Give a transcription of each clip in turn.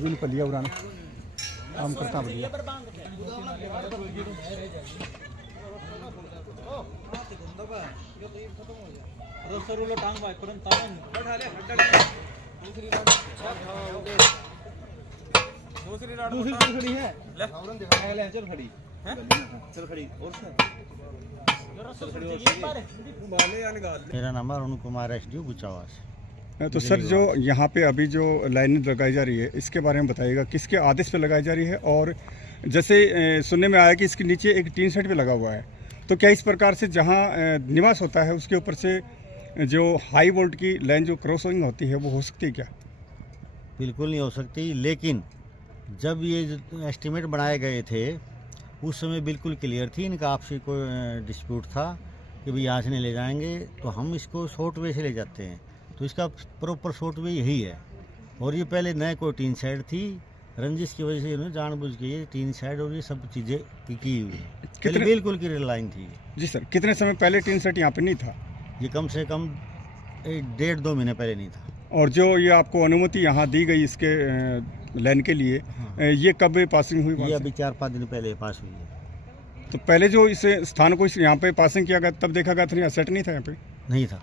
Even Palia उड़ाना काम करता बढ़िया। दूसरी खड़ी है चल खड़ी चल खड़ी और मेरा नाम अरुण कुमार एसडीओ गुचावास। तो सर जो यहाँ पे अभी जो लाइनें लगाई जा रही है इसके बारे में बताइएगा, किसके आदेश पे लगाई जा रही है? और जैसे सुनने में आया कि इसके नीचे एक टीन सेट भी लगा हुआ है, तो क्या इस प्रकार से जहाँ निवास होता है उसके ऊपर से जो हाई वोल्ट की लाइन जो क्रॉसिंग होती है वो हो सकती है क्या? बिल्कुल नहीं हो सकती, लेकिन जब ये एस्टीमेट बनाए गए थे उस समय बिल्कुल क्लियर थी, इनका आपसी कोई डिस्प्यूट था कि भाई यहाँ से नहीं ले जाएंगे, तो हम इसको शॉर्ट वे से ले जाते हैं, तो इसका प्रॉपर शॉर्ट वे यही है। और ये पहले नए कोई टीन साइड थी, रंजिश की वजह से इन्होंने जानबूझ के ये टीन साइड और ये सब चीज़ें की हुई है। बिल्कुल की लाइन थी जी सर। कितने समय पहले टीन सेट यहाँ पे नहीं था? ये कम से कम 1.5-2 महीने पहले नहीं था। और जो ये आपको अनुमति यहाँ दी गई इसके लाइन के लिए, ये कब पासिंग हुई? ये अभी 4-5 दिन पहले पास हुई है। तो पहले जो इस स्थान को यहाँ पे पासिंग किया गया तब देखा गया था यहाँ सेट नहीं था? यहाँ पे नहीं था,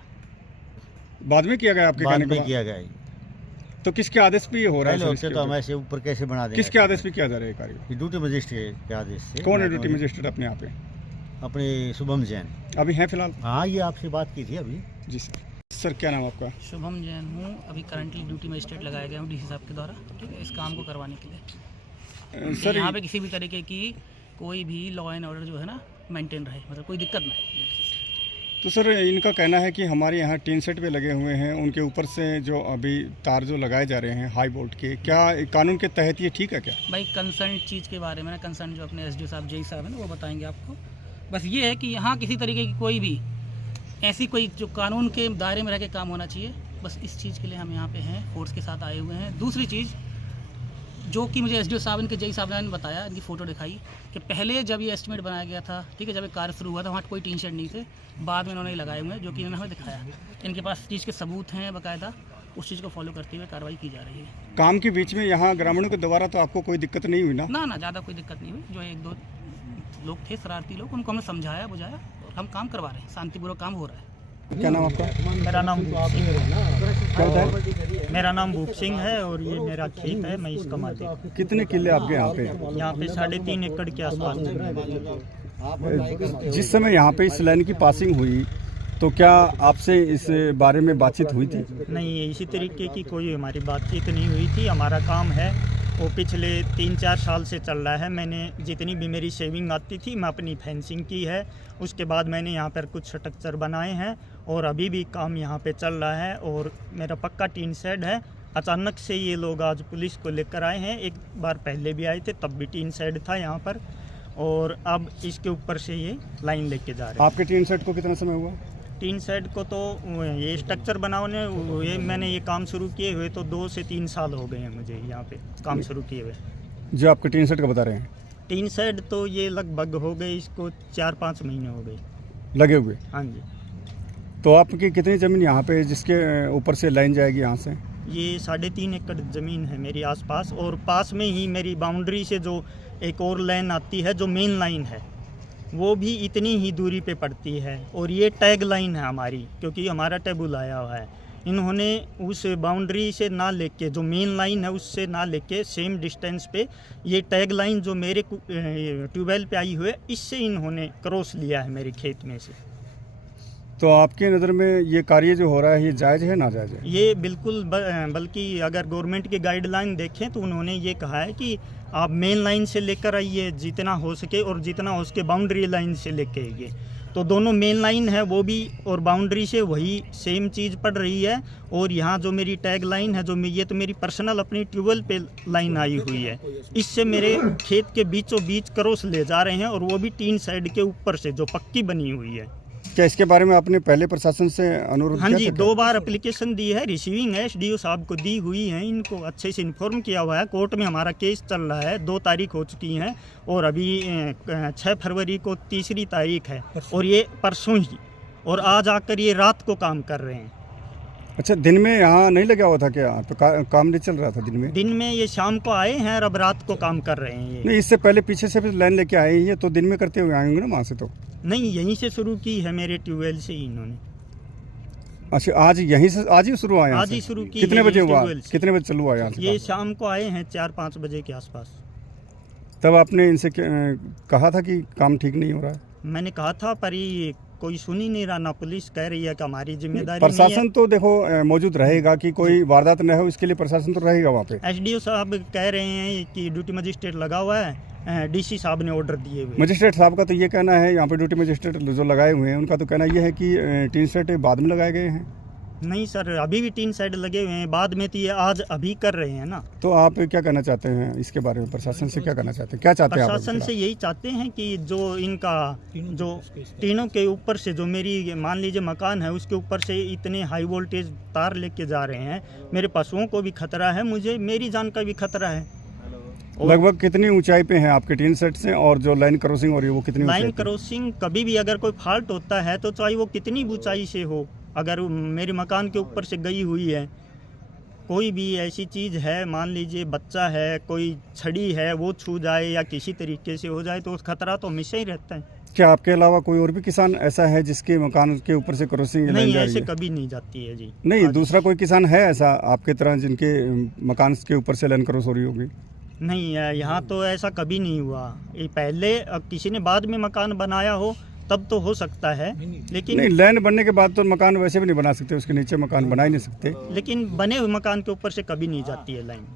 बाद में किया गया आपके बाद कहने में के किया गया। तो किसके आदेश पे ये हो रहा है? पहले होते तो हम ऐसे ऊपर कैसे बना देंगे? किसके आदेश पे किया जा रहा है कार्य? ये ड्यूटी मजिस्ट्रेट के आदेश से। कौन है ड्यूटी मजिस्ट्रेट अपने यहाँ पे? अपने शुभम जैन अभी हैं फिलहाल? हाँ, ये आपसे बात की थी अभी। जी सर। सर क्या नाम आपका? शुभम जैन हूँ, अभी करंटली ड्यूटी मजिस्ट्रेट लगाया गया हूँ डीसी साहब के द्वारा, ठीक है, इस काम को करवाने के लिए। सर यहाँ पे किसी भी तरीके की कोई भी लॉ एंड ऑर्डर जो है ना मेंटेन रहे, मतलब कोई दिक्कत ना है। तो सर इनका कहना है कि हमारे यहाँ टीन सेट पे लगे हुए हैं, उनके ऊपर से जो अभी तार जो लगाए जा रहे हैं हाई वोल्ट के, क्या कानून के तहत ये ठीक है क्या? भाई कंसर्न चीज़ के बारे में ना, कंसर्न जो अपने एसडीओ साहब जेई साहब है ना वो बताएंगे आपको। बस ये है कि यहाँ किसी तरीके की कोई भी ऐसी कोई जो कानून के दायरे में रह के काम होना चाहिए, बस इस चीज़ के लिए हम यहाँ पे हैं, फोर्स के साथ आए हुए हैं। दूसरी चीज़ जो कि मुझे एसडीओ साहब इनके जेई साहब ने बताया, इनकी फ़ोटो दिखाई कि पहले जब ये एस्टीमेट बनाया गया था, ठीक है, जब ये कार्य शुरू हुआ था वहाँ कोई टीन शेड नहीं थे, बाद में इन्होंने लगाए हुए हैं, जो कि इन्होंने हमें दिखाया। इनके पास चीज़ के सबूत हैं बाकायदा, उस चीज़ को फॉलो करते हुए कार्रवाई की जा रही है। काम के बीच में यहाँ ग्रामीणों के द्वारा तो आपको कोई दिक्कत नहीं हुई ना? ना ज़्यादा कोई दिक्कत नहीं हुई। जो 1-2 लोग थे शरारती लोग, उनको हमने समझाया बुझाया और हम काम करवा रहे हैं, शांतिपूर्वक काम हो रहा है। क्या नाम आपका? मेरा नाम भूप सिंह क्या बताया? मेरा नाम भूप सिंह है और ये मेरा खेत है, मैं इसका मालिक। कितने किले आपके यहाँ पे? यहाँ पे 3.5 एकड़ के आसपास जमीन है। जिस समय यहाँ पे इस लाइन की पासिंग हुई तो क्या आपसे इस बारे में बातचीत हुई थी? नहीं, इसी तरीके की कोई हमारी बातचीत नहीं हुई थी। हमारा काम है वो पिछले 3-4 साल से चल रहा है। मैंने जितनी भी मेरी सेविंग आती थी मैं अपनी फेंसिंग की है, उसके बाद मैंने यहाँ पर कुछ स्ट्रक्चर बनाए हैं और अभी भी काम यहाँ पे चल रहा है और मेरा पक्का टीन शेड है। अचानक से ये लोग आज पुलिस को लेकर आए हैं, एक बार पहले भी आए थे तब भी टीन शेड था यहाँ पर, और अब इसके ऊपर से ये लाइन लेके जा रहे हैं। आपके टीन सेट को कितना समय हुआ? टीन शेड को तो ये स्ट्रक्चर बनाने मैंने ये काम शुरू किए हुए तो 2 से 3 साल हो गए हैं मुझे यहाँ पे काम शुरू किए हुए। जो आपके टीन सेट का बता रहे हैं? टीन शेड तो ये लगभग हो गए, इसको 4-5 महीने हो गए लगे हुए। हाँ जी। तो आपकी कितनी ज़मीन यहाँ पे जिसके ऊपर से लाइन जाएगी यहाँ से? ये 3.5 एकड़ ज़मीन है मेरी आसपास, और पास में ही मेरी बाउंड्री से जो एक और लाइन आती है जो मेन लाइन है वो भी इतनी ही दूरी पे पड़ती है, और ये टैग लाइन है हमारी, क्योंकि हमारा टेबुल आया हुआ है। इन्होंने उस बाउंड्री से ना लेके जो मेन लाइन है उससे ना लेके सेम डिस्टेंस पे ये टैग लाइन जो मेरे ट्यूबवेल पे आई हुई है इससे इन्होंने क्रॉस लिया है मेरे खेत में से। तो आपकी नज़र में ये कार्य जो हो रहा है ये जायज़ है नाजायज़ है? ये बिल्कुल बल्कि अगर गवर्नमेंट की गाइडलाइन देखें तो उन्होंने ये कहा है कि आप मेन लाइन से लेकर आइए जितना हो सके, और जितना हो सके बाउंड्री लाइन से लेके आइए। तो दोनों मेन लाइन है वो भी और बाउंड्री से वही सेम चीज़ पड़ रही है। और यहाँ जो मेरी टैग लाइन है, जो ये तो मेरी पर्सनल अपनी ट्यूबवेल पे लाइन आई हुई है, इससे मेरे खेत के बीचों बीच क्रॉस ले जा रहे हैं, और वो भी टीन साइड के ऊपर से जो पक्की बनी हुई है। क्या इसके बारे में आपने पहले प्रशासन से अनुरोध हाँ किया जी, था? 2 बार एप्लीकेशन दी है, रिसीविंग है, एसडीओ साहब को दी हुई है, इनको अच्छे से इन्फॉर्म किया हुआ है। कोर्ट में हमारा केस चल रहा है, 2 तारीख हो चुकी हैं और अभी 6 फरवरी को 3री तारीख है, और ये परसों ही, और आज आकर ये रात को काम कर रहे हैं। अच्छा, दिन में यहाँ नहीं लगा हुआ था क्या? तो काम नहीं चल रहा था दिन में? दिन में ये शाम को आए हैं और अब रात को काम कर रहे हैं ये। नहीं, इससे पहले पीछे से भी लाइन लेके आए ही है, तो दिन में करते हुए आएंगे ना वहाँ से तो? नहीं, यहीं से शुरू की है, मेरे ट्यूबवेल से ही इन्होंने। अच्छा, आज यहीं से आज ही शुरू हुआ यहाँ आज से? ही शुरू की कितने है बजे इस हुआ? ट्यूबवेल से। कितने बजे चालू हुआ यहाँ से? ये शाम को आए हैं 4-5 बजे के आसपास। तब आपने इनसे कहा था कि काम ठीक नहीं हो रहा है? मैंने कहा था पर ये कोई सुन ही नहीं रहा, ना पुलिस कह रही है कि हमारी जिम्मेदारी नहीं है। प्रशासन तो देखो मौजूद रहेगा कि कोई वारदात न हो, इसके लिए प्रशासन तो रहेगा वहाँ पे। एसडीओ साहब कह रहे हैं कि ड्यूटी मजिस्ट्रेट लगा हुआ है, डीसी साहब ने ऑर्डर दिए हुए। मजिस्ट्रेट साहब का तो ये कहना है, यहाँ पे ड्यूटी मजिस्ट्रेट जो लगाए हुए हैं उनका तो कहना ये है कि टीन सेट बाद में लगाए गए हैं। नहीं सर, अभी भी 3 साइड लगे हुए हैं, बाद में तो ये आज अभी कर रहे हैं ना। तो आप क्या कहना चाहते हैं इसके बारे में? प्रशासन से क्या कहना चाहते हैं? क्या चाहते हैं आप? प्रशासन से यही चाहते हैं कि जो इनका जो टीनों के ऊपर से जो मेरी मान लीजिए मकान है उसके ऊपर से इतने हाई वोल्टेज तार लेके जा रहे हैं, मेरे पशुओं को भी खतरा है, मुझे मेरी जान का भी खतरा है। लगभग कितनी ऊंचाई पे है आपके टीन सेट से, और जो लाइन क्रॉसिंग हो रही है वो कितनी ऊंचाई लाइन पे? क्रॉसिंग कभी भी अगर कोई फॉल्ट होता है तो चाहे वो कितनी ऊंचाई से हो, अगर मेरे मकान के ऊपर से गई हुई है, कोई भी ऐसी चीज़ है, मान लीजिए बच्चा है, कोई छड़ी है, वो छू जाए या किसी तरीके से हो जाए तो खतरा तो हमेशा ही रहता है। क्या आपके अलावा कोई और भी किसान ऐसा है जिसके मकान के ऊपर से क्रॉसिंग लाइन नहीं, जा रही ऐसे है? कभी नहीं जाती है जी। नहीं, हाँ जी। दूसरा कोई किसान है ऐसा आपके तरह जिनके मकान के ऊपर से लाइन क्रॉस हो रही होगी? नहीं, यहाँ तो ऐसा कभी नहीं हुआ। ये पहले किसी ने बाद में मकान बनाया हो तब तो हो सकता है, लेकिन नहीं, लाइन बनने के बाद तो मकान वैसे भी नहीं बना सकते, उसके नीचे मकान बना ही नहीं सकते। लेकिन बने हुए मकान के ऊपर से कभी नहीं जाती है लाइन।